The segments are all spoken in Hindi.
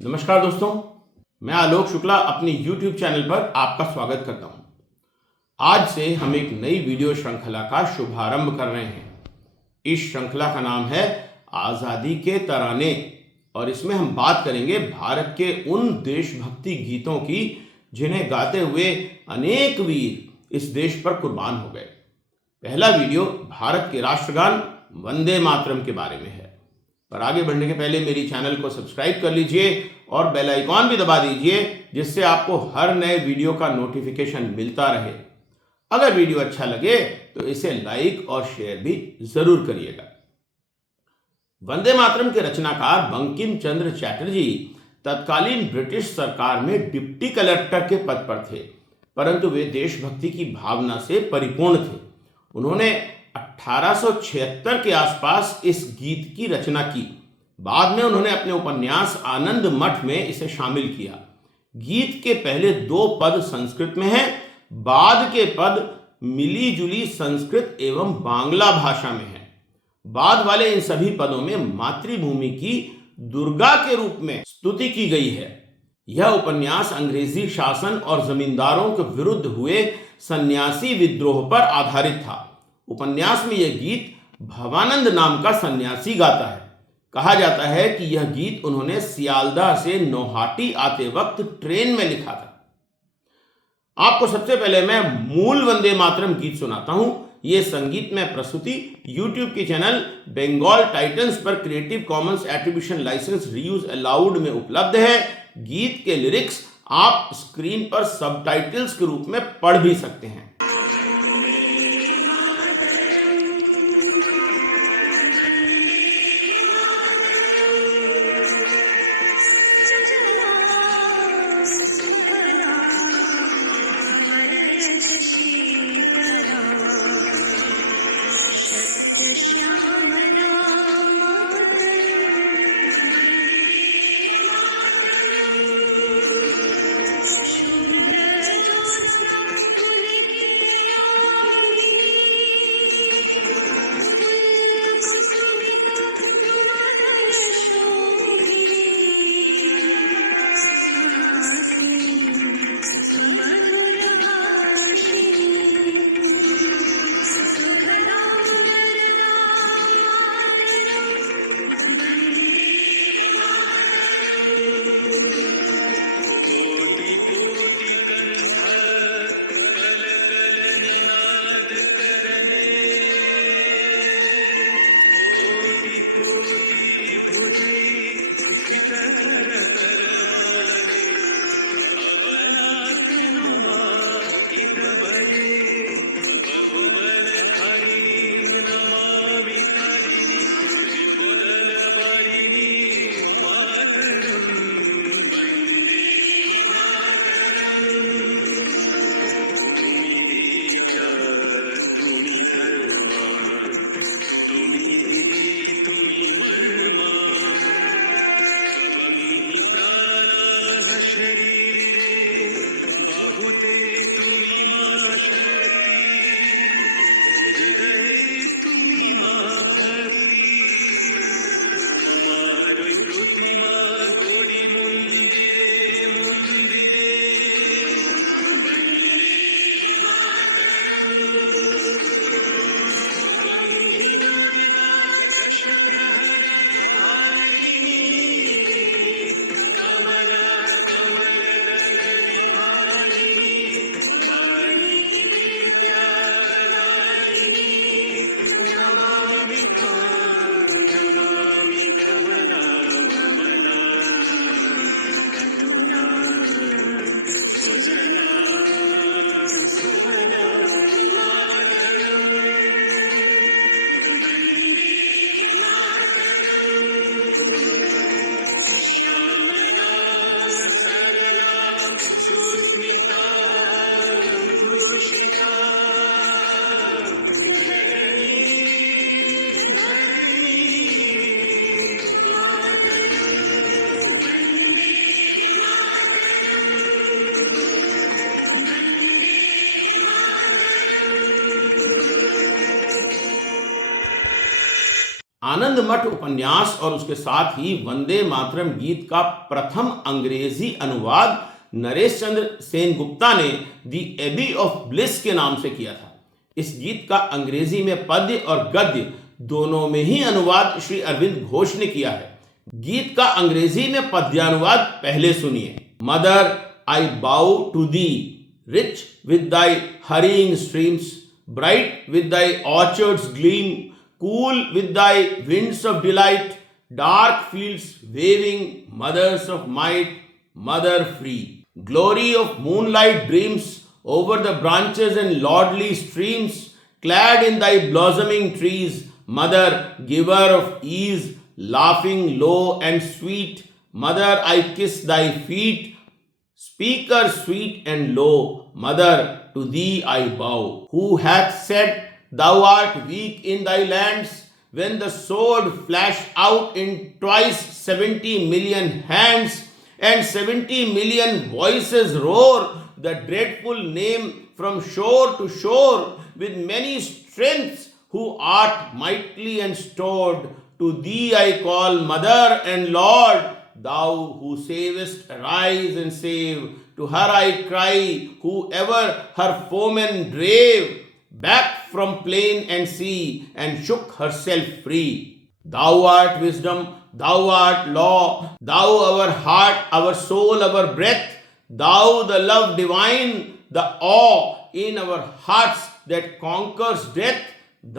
नमस्कार दोस्तों, मैं आलोक शुक्ला अपनी YouTube चैनल पर आपका स्वागत करता हूं। आज से हम एक नई वीडियो श्रृंखला का शुभारंभ कर रहे हैं। इस श्रृंखला का नाम है आजादी के तराने और इसमें हम बात करेंगे भारत के उन देशभक्ति गीतों की जिन्हें गाते हुए अनेक वीर इस देश पर कुर्बान हो गए। पहला वीडियो भारत के राष्ट्रगान वंदे मातरम के बारे में है। पर आगे बढ़ने के पहले मेरी चैनल को सब्सक्राइब कर लीजिए और बेल आइकॉन भी दबा दीजिए, जिससे आपको हर नए वीडियो का नोटिफिकेशन मिलता रहे। अगर वीडियो अच्छा लगे तो इसे लाइक और शेयर भी जरूर करिएगा। वंदे मातरम के रचनाकार बंकिम चंद्र चटर्जी तत्कालीन ब्रिटिश सरकार में डिप्टी कलेक्टर के पद पर थे, परंतु वे देशभक्ति की भावना से परिपूर्ण थे। उन्होंने 1876 के आसपास इस गीत की रचना की। बाद में उन्होंने अपने उपन्यास आनंद मठ में इसे शामिल किया। गीत के पहले 2 पद संस्कृत में हैं, बाद के पद मिली जुली संस्कृत एवं बांग्ला भाषा में हैं। बाद वाले इन सभी पदों में मातृभूमि की दुर्गा के रूप में स्तुति की गई है। यह उपन्यास अंग्रेजी शासन और जमींदारों के विरुद्ध हुए सन्यासी विद्रोह पर आधारित था। उपन्यास में यह गीत भवानंद नाम का सन्यासी गाता है। कहा जाता है कि यह गीत उन्होंने सियालदह से नौहाटी आते वक्त ट्रेन में लिखा था। आपको सबसे पहले मैं मूल वंदे मातरम गीत सुनाता हूं। यह संगीतमय प्रस्तुति YouTube के चैनल बंगाल टाइटंस पर Creative Commons attribution licence reuse allowed में उपलब्ध है। गीत के लिरिक्स आप स्क्रीन पर सबटाइटल्स के रूप में पढ़ भी सकते हैं। आनंद मठ उपन्यास और उसके साथ ही वंदे मातरम गीत का प्रथम अंग्रेजी अनुवाद नरेश चंद्र सेनगुप्ता ने दी एबी ऑफ ब्लिस के नाम से किया था। इस गीत का अंग्रेजी में पद्य और गद्य दोनों में ही अनुवाद श्री अरविंद घोष ने किया है। गीत का अंग्रेजी में पद्यानुवाद पहले सुनिए। Mother I bow to thee, rich with thy hurrying streams, bright with thy orchards gleam, cool with thy winds of delight, dark fields waving, mothers of might, mother free. Glory of moonlight dreams over the branches and lordly streams, clad in thy blossoming trees, mother, giver of ease, laughing low and sweet, mother, I kiss thy feet, speaker sweet and low, mother, to thee I bow. Who hath said thou art weak in thy lands, when the sword flashed out in twice 70 million hands, and 70 million voices roar the dreadful name from shore to shore, with many strengths, who art mightily and stored. To thee I call mother and lord, thou who savest, arise and save. To her I cry, whoever her foemen drave back from plain and sea, and shook herself free. Thou art wisdom, thou art law, thou our heart, our soul, our breath, thou the love divine, the awe in our hearts that conquers death,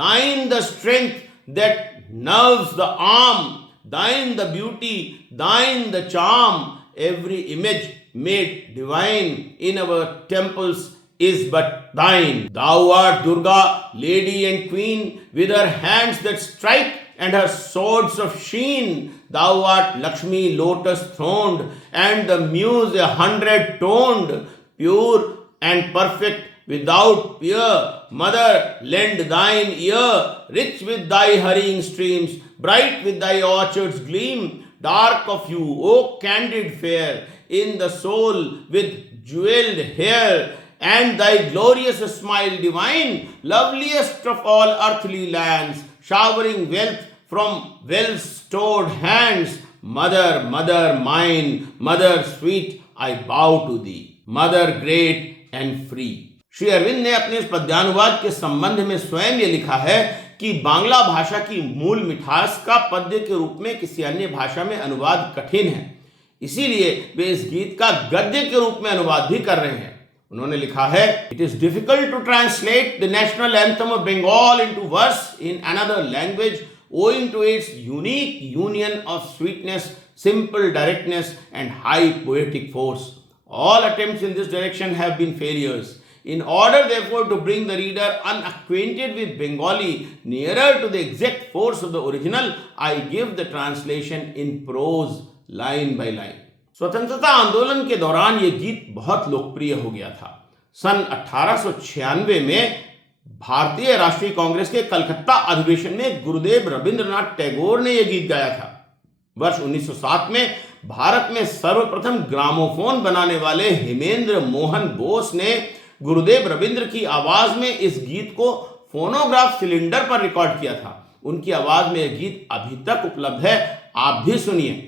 thine the strength that nerves the arm, thine the beauty, thine the charm, every image made divine in our temples is but thine. Thou art Durga, lady and queen, with her hands that strike and her swords of sheen. Thou art Lakshmi, lotus throned, and the muse 100-toned, pure and perfect without peer. Mother, lend thine ear, rich with thy hurrying streams, bright with thy orchards gleam, dark of you, O candid fair, in the soul with jeweled hair, and thy glorious smile divine, loveliest of all earthly lands, showering wealth from well-stored hands. Mother, mother mine, mother sweet, I bow to thee, mother great and free. Shri Aurobindo ने अपने इस पद्यानुवाद के संबंध में स्वयं ये लिखा है कि बांग्ला भाषा की मूल मिठास का पद्य के रूप में किसी अन्य भाषा में अनुवाद कठिन है, इसीलिए वे इस गीत का गद्य के रूप में अनुवाद भी कर रहे हैं। उन्होंने लिखा है, it is difficult to translate the national anthem of Bengal into verse in another language owing to its unique union of sweetness, simple directness, and high poetic force. All attempts in this direction have been failures. In order, therefore, to bring the reader unacquainted with Bengali nearer to the exact force of the original, I give the translation in prose, line by line. स्वतंत्रता आंदोलन के दौरान ये गीत बहुत लोकप्रिय हो गया था। सन 1896 में भारतीय राष्ट्रीय कांग्रेस के कलकत्ता अधिवेशन में गुरुदेव रविंद्रनाथ टैगोर ने यह गीत गाया था। वर्ष 1907 में भारत में सर्वप्रथम ग्रामोफोन बनाने वाले हेमेंद्र मोहन बोस ने गुरुदेव रविंद्र की आवाज में इस गीत को फोनोग्राफ सिलेंडर पर रिकॉर्ड किया था। उनकी आवाज में यह गीत अभी तक उपलब्ध है, आप भी सुनिए।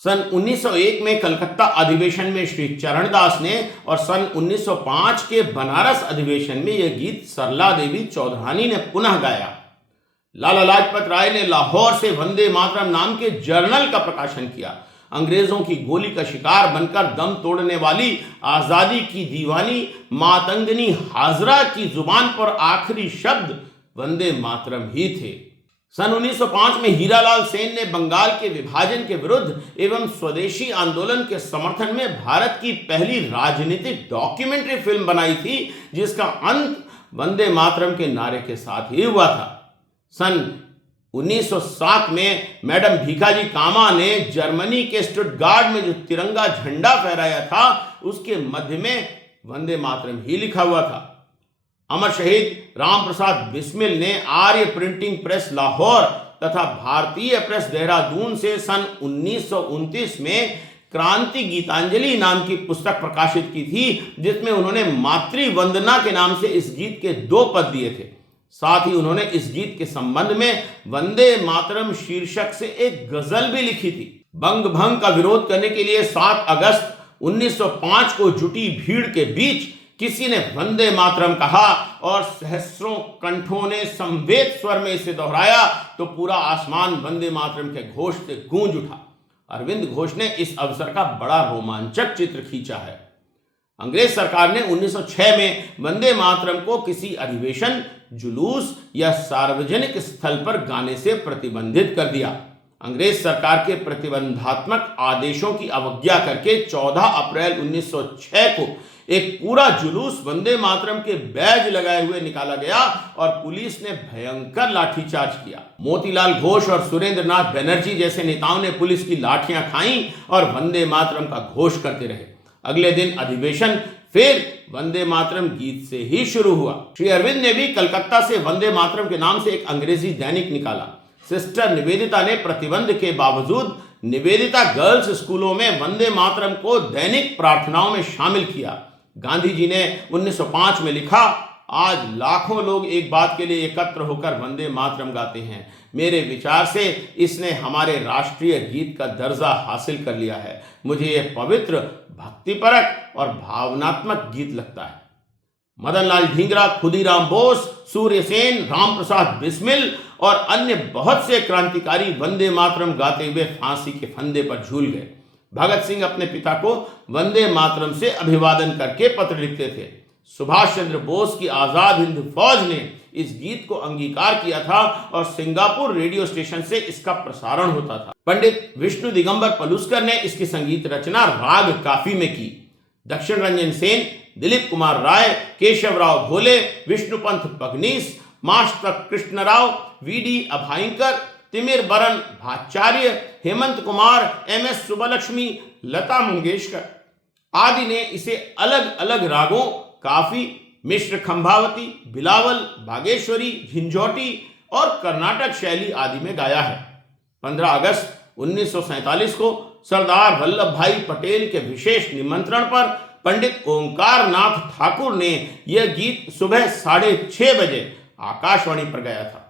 सन 1901 में कलकत्ता अधिवेशन में श्री चरणदास ने और सन 1905 के बनारस अधिवेशन में यह गीत सरला देवी चौधरानी ने पुनः गाया। लाला लाजपत राय ने लाहौर से वंदे मातरम नाम के जर्नल का प्रकाशन किया। अंग्रेजों की गोली का शिकार बनकर दम तोड़ने वाली आजादी की दीवानी मातंगनी हाजरा की जुबान पर आखिरी शब्द वंदे मातरम ही थे। सन 1905 में हीरालाल सेन ने बंगाल के विभाजन के विरुद्ध एवं स्वदेशी आंदोलन के समर्थन में भारत की पहली राजनीतिक डॉक्यूमेंट्री फिल्म बनाई थी, जिसका अंत वंदे मातरम के नारे के साथ ही हुआ था। सन 1907 में मैडम भीखाजी कामा ने जर्मनी के स्टुटगार्ट में जो तिरंगा झंडा फहराया था, उसके मध्य में वंदे मातरम ही लिखा हुआ था। अमर शहीद राम प्रसाद बिस्मिल ने आर्य प्रिंटिंग प्रेस लाहौर तथा भारतीय प्रेस देहरादून से सन 1929 में क्रांति गीतांजलि नाम की पुस्तक प्रकाशित की थी, जिसमें उन्होंने मातृ वंदना के नाम से इस गीत के 2 पद दिए थे। साथ ही उन्होंने इस गीत के संबंध में वंदे मातरम शीर्षक से एक गजल भी लिखी थी। बंग भंग का विरोध करने के लिए 7 अगस्त 1905 को जुटी भीड़ के बीच किसी ने वंदे मातरम कहा और सहस्रों कंठों ने संवेद स्वर में इसे दोहराया तो पूरा आसमान वंदे मातरम के घोष से गूंज उठा। अरविंद घोष ने इस अवसर का बड़ा रोमांचक चित्र खींचा है। अंग्रेज सरकार ने 1906 में वंदे मातरम को किसी अधिवेशन, जुलूस या सार्वजनिक स्थल पर गाने से प्रतिबंधित कर दिया। अंग्रेज सरकार के प्रतिबंधात्मक आदेशों की अवज्ञा करके 14 अप्रैल 1906 को एक पूरा जुलूस वंदे मातरम के बैज लगाए हुए निकाला गया और पुलिस ने भयंकर लाठीचार्ज किया। मोतीलाल घोष और सुरेंद्र नाथ बनर्जी जैसे नेताओं ने पुलिस की लाठियां खाईं और वंदे मातरम का घोष करते रहे। अगले दिन अधिवेशन फिर वंदे मातरम गीत से ही शुरू हुआ। श्री अरविंद ने भी कलकत्ता से वंदे मातरम के नाम से एक अंग्रेजी दैनिक निकाला। सिस्टर निवेदिता ने प्रतिबंध के बावजूद निवेदिता गर्ल्स स्कूलों में वंदे मातरम को दैनिक प्रार्थनाओं में शामिल किया। गांधी जी ने 1905 में लिखा, आज लाखों लोग एक बात के लिए एकत्र होकर वंदे मातरम गाते हैं। मेरे विचार से इसने हमारे राष्ट्रीय गीत का दर्जा हासिल कर लिया है। मुझे यह पवित्र, भक्तिपरक और भावनात्मक गीत लगता है। मदनलाल ढींगरा, खुदीराम बोस, सूर्य सेन, राम प्रसाद बिस्मिल और अन्य बहुत से क्रांतिकारी वंदे मातरम गाते हुए फांसी के फंदे पर झूल गए। भगत सिंह अपने पिता को वंदे मातरम से अभिवादन करके पत्र लिखते थे। सुभाष चंद्र बोस की आजाद हिंद फौज ने इस गीत को अंगीकार किया था और सिंगापुर रेडियो स्टेशन से इसका प्रसारण होता था। पंडित विष्णु दिगंबर पलुस्कर ने इसकी संगीत रचना राग काफी में की। दक्षिण रंजन सेन, दिलीप कुमार राय, केशवराव भोले, विष्णुपंत पगनीस, मास्टर कृष्णराव, वीडी अभाइंकर, तिमिर बरन भाचार्य, हेमंत कुमार, एमएस सुब्बलक्ष्मी, लता मंगेशकर आदि ने इसे अलग अलग रागों काफी, मिश्र खंभावती, बिलावल, बागेश्वरी, झिंझोटी और कर्नाटक शैली आदि में गाया है। 15 अगस्त 1947 को सरदार वल्लभ भाई पटेल के विशेष निमंत्रण पर पंडित ओंकार नाथ ठाकुर ने यह गीत सुबह 6:30 बजे आकाशवाणी पर गाया था।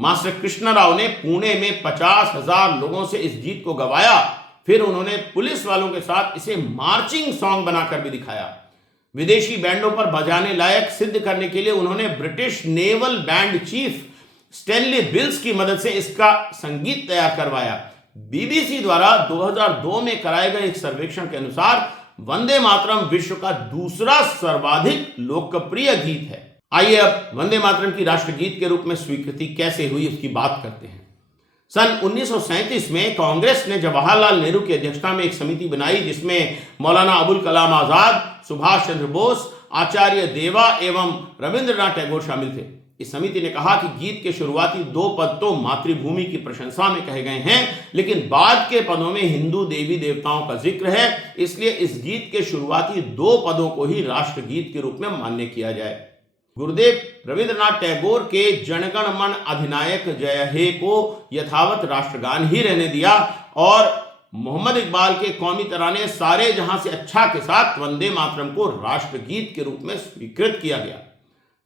मास्टर कृष्ण राव ने पुणे में 50,000 लोगों से इस गीत को गवाया। फिर उन्होंने पुलिस वालों के साथ इसे मार्चिंग सॉन्ग बनाकर भी दिखाया। विदेशी बैंडों पर बजाने लायक सिद्ध करने के लिए उन्होंने British naval band chief Stanley bills की मदद से इसका संगीत तैयार करवाया। बीबीसी द्वारा 2002 में कराए गए एक सर्वेक्षण के अनुसार वंदे मातरम विश्व का दूसरा सर्वाधिक लोकप्रिय गीत है। आइए अब वंदे मातरम की राष्ट्रगीत के रूप में स्वीकृति कैसे हुई उसकी बात करते हैं। सन 1937 में कांग्रेस ने जवाहरलाल नेहरू की अध्यक्षता में एक समिति बनाई जिसमें मौलाना अबुल कलाम आजाद, सुभाष चंद्र बोस, आचार्य देवा एवं रविंद्रनाथ टैगोर शामिल थे। इस समिति ने कहा कि गीत के शुरुआती 2 पद तो मातृभूमि की प्रशंसा में कहे गए हैं, लेकिन बाद के पदों में हिंदू देवी देवताओं का जिक्र है, इसलिए इस गीत के शुरुआती 2 पदों को ही राष्ट्रगीत के रूप में मान्य किया जाए। गुरुदेव रविंद्रनाथ टैगोर के जनगण मन अधिनायक जय हे को यथावत राष्ट्रगान ही रहने दिया और मोहम्मद इकबाल के कौमी तराने सारे जहां से अच्छा के साथ वंदे मातरम को राष्ट्रगीत के रूप में स्वीकृत किया गया।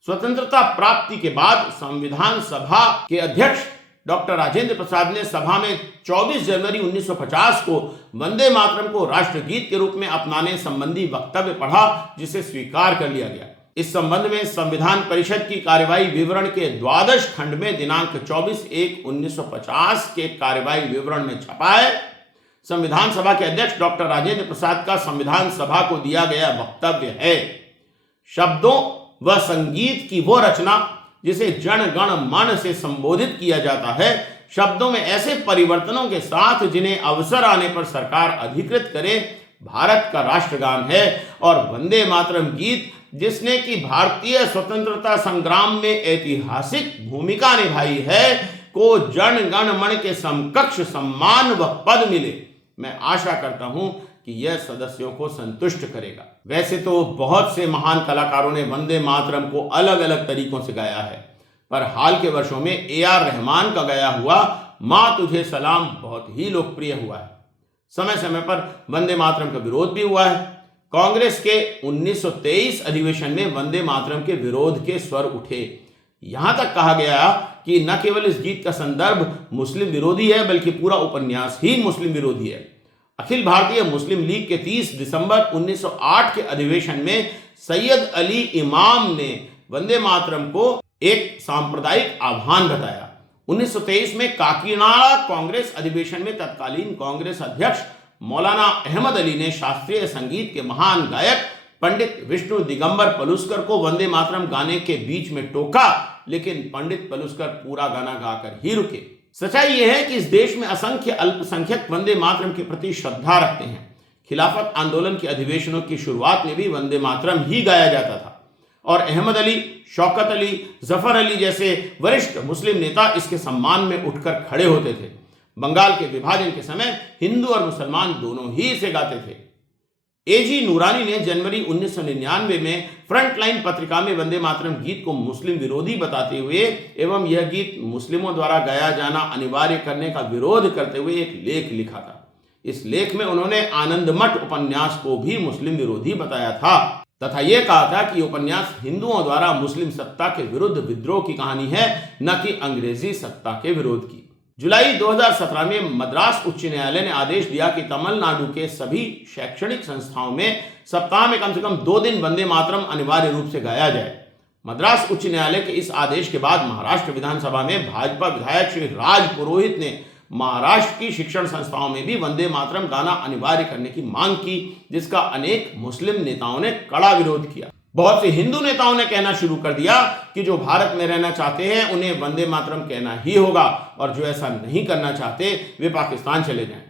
स्वतंत्रता प्राप्ति के बाद संविधान सभा के अध्यक्ष डॉक्टर राजेंद्र प्रसाद ने सभा में 24 जनवरी 1950 को वंदे मातरम को राष्ट्रगीत के रूप में अपनाने संबंधी वक्तव्य पढ़ा, जिसे स्वीकार कर लिया गया। इस संबंध में संविधान परिषद की कार्यवाही विवरण के 12 खंड में दिनांक 24/1/1950 के कार्यवाही विवरण में छपा है। संविधान सभा के अध्यक्ष डॉक्टर राजेंद्र प्रसाद का संविधान सभा को दिया गया वक्तव्य है, शब्दों व संगीत की वो रचना जिसे जन गण मन से संबोधित किया जाता है, शब्दों में ऐसे परिवर्तनों के साथ जिन्हें अवसर आने पर सरकार अधिकृत करे, भारत का राष्ट्रगान है। और वंदे मातरम गीत जिसने कि भारतीय स्वतंत्रता संग्राम में ऐतिहासिक भूमिका निभाई है, को जन गण मन के समकक्ष सम्मान व पद मिले। मैं आशा करता हूं कि यह सदस्यों को संतुष्ट करेगा। वैसे तो बहुत से महान कलाकारों ने वंदे मातरम को अलग अलग तरीकों से गाया है, पर हाल के वर्षों में AR रहमान का गाया हुआ मां तुझे सलाम बहुत ही लोकप्रिय हुआ है। समय समय पर वंदे मातरम का विरोध भी हुआ है। कांग्रेस के 1923 अधिवेशन में वंदे मातरम के विरोध के स्वर उठे। यहां तक कहा गया कि न केवल इस गीत का संदर्भ मुस्लिम विरोधी है, बल्कि पूरा उपन्यास ही मुस्लिम विरोधी है। अखिल भारतीय मुस्लिम लीग के 30 दिसंबर 1908 के अधिवेशन में सैयद अली इमाम ने वंदे मातरम को एक सांप्रदायिक आह्वान बताया। 1923 में काकीनाडा कांग्रेस अधिवेशन में तत्कालीन कांग्रेस अध्यक्ष मौलाना अहमद अली ने शास्त्रीय संगीत के महान गायक पंडित विष्णु दिगंबर पलुस्कर को वंदे मातरम गाने के बीच में टोका, लेकिन पंडित पलुस्कर पूरा गाना गाकर ही रुके। सच्चाई यह है कि इस देश में असंख्य अल्पसंख्यक वंदे मातरम के प्रति श्रद्धा रखते हैं। खिलाफत आंदोलन के अधिवेशनों की शुरुआत में भी वंदे मातरम ही गाया जाता था और अहमद अली, शौकत अली, जफर अली जैसे वरिष्ठ मुस्लिम नेता इसके सम्मान में उठकर खड़े होते थे। बंगाल के विभाजन के समय हिंदू और मुसलमान दोनों ही इसे गाते थे। AG नूरानी ने जनवरी 1999 में फ्रंटलाइन पत्रिका में वंदे मातरम गीत को मुस्लिम विरोधी बताते हुए एवं यह गीत मुस्लिमों द्वारा गाया जाना अनिवार्य करने का विरोध करते हुए एक लेख लिखा था। इस लेख में उन्होंने आनंदमठ उपन्यास को भी मुस्लिम विरोधी बताया था तथा यह कहा था कि उपन्यास हिंदुओं द्वारा मुस्लिम सत्ता के विरुद्ध विद्रोह की कहानी है, न कि अंग्रेजी सत्ता के विरोध की। जुलाई 2017 में मद्रास उच्च न्यायालय ने आदेश दिया कि तमिलनाडु के सभी शैक्षणिक संस्थाओं में सप्ताह में कम से कम 2 दिन वंदे मातरम अनिवार्य रूप से गाया जाए। मद्रास उच्च न्यायालय के इस आदेश के बाद महाराष्ट्र विधानसभा में भाजपा विधायक श्री राज पुरोहित ने महाराष्ट्र की शिक्षण संस्थाओं में भी वंदे मातरम गाना अनिवार्य करने की मांग की, जिसका अनेक मुस्लिम नेताओं ने कड़ा विरोध किया। बहुत से हिंदू नेताओं ने कहना शुरू कर दिया कि जो भारत में रहना चाहते हैं उन्हें वंदे मातरम कहना ही होगा और जो ऐसा नहीं करना चाहते वे पाकिस्तान चले जाएं।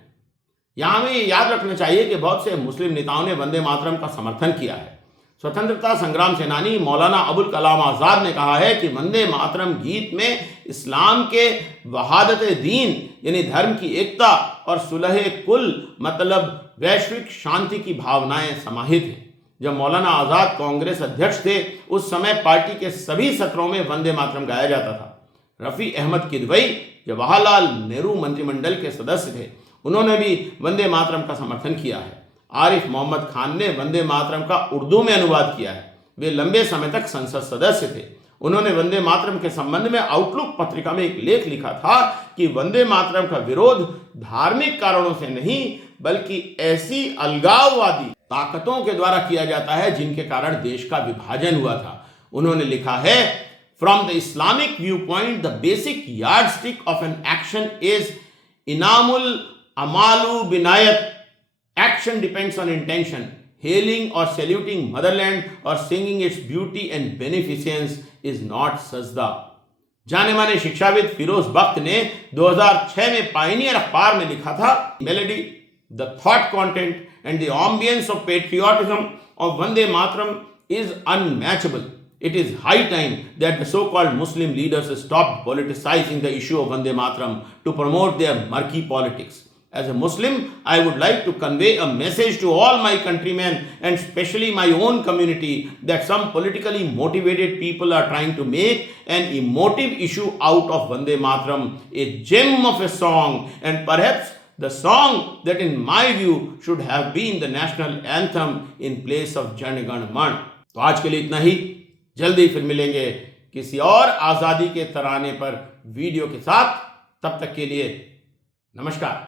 यहां हमें याद रखना चाहिए कि बहुत से मुस्लिम नेताओं ने वंदे मातरम का समर्थन किया है। स्वतंत्रता संग्राम सेनानी मौलाना अबुल कलाम आजाद ने कहा है कि वंदे मातरम गीत में इस्लाम के वहादत दीन यानी धर्म की एकता और सुलह कुल मतलब वैश्विक शांति की भावनाएं समाहित हैं। जब मौलाना आजाद कांग्रेस अध्यक्ष थे उस समय पार्टी के सभी सत्रों में वंदे मातरम गाया जाता था। रफी अहमद किदवई जवाहरलाल नेहरू मंत्रिमंडल के सदस्य थे, उन्होंने भी वंदे मातरम का समर्थन किया है। आरिफ मोहम्मद खान ने वंदे मातरम का उर्दू में अनुवाद किया है। वे लंबे समय तक संसद सदस्य थे उन्होंने वंदे मातरम के संबंध में आउटलुक पत्रिका में एक लेख लिखा था कि वंदे मातरम का विरोध धार्मिक कारणों से नहीं बल्कि ऐसी अलगाववादी ताकतों के द्वारा किया जाता है जिनके कारण देश का विभाजन हुआ था। उन्होंने लिखा है, from the Islamic view point the basic yardstick of an action is इनामुल अमालु बिनायत। Action depends on intention. Hailing or saluting motherland or singing its beauty and beneficence is not sajda. जाने माने शिक्षाविद फिरोज बख्त ने 2006 में पायनियर अखबार में लिखा था, melody, the thought content and the ambience of patriotism of Vande Mataram is unmatchable. It is high time that the so-called Muslim leaders stopped politicizing the issue of Vande Mataram to promote their murky politics. As a Muslim, I would like to convey a message to all my countrymen and especially my own community that some politically motivated people are trying to make an emotive issue out of Vande Mataram, a gem of a song, and perhaps the song that in my view should have been the national anthem in place of Jan Gan Man. तो आज के लिए इतना ही। जल्दी फिर मिलेंगे किसी और आज़ादी के तराने पर वीडियो के साथ। तब तक के लिए नमस्कार।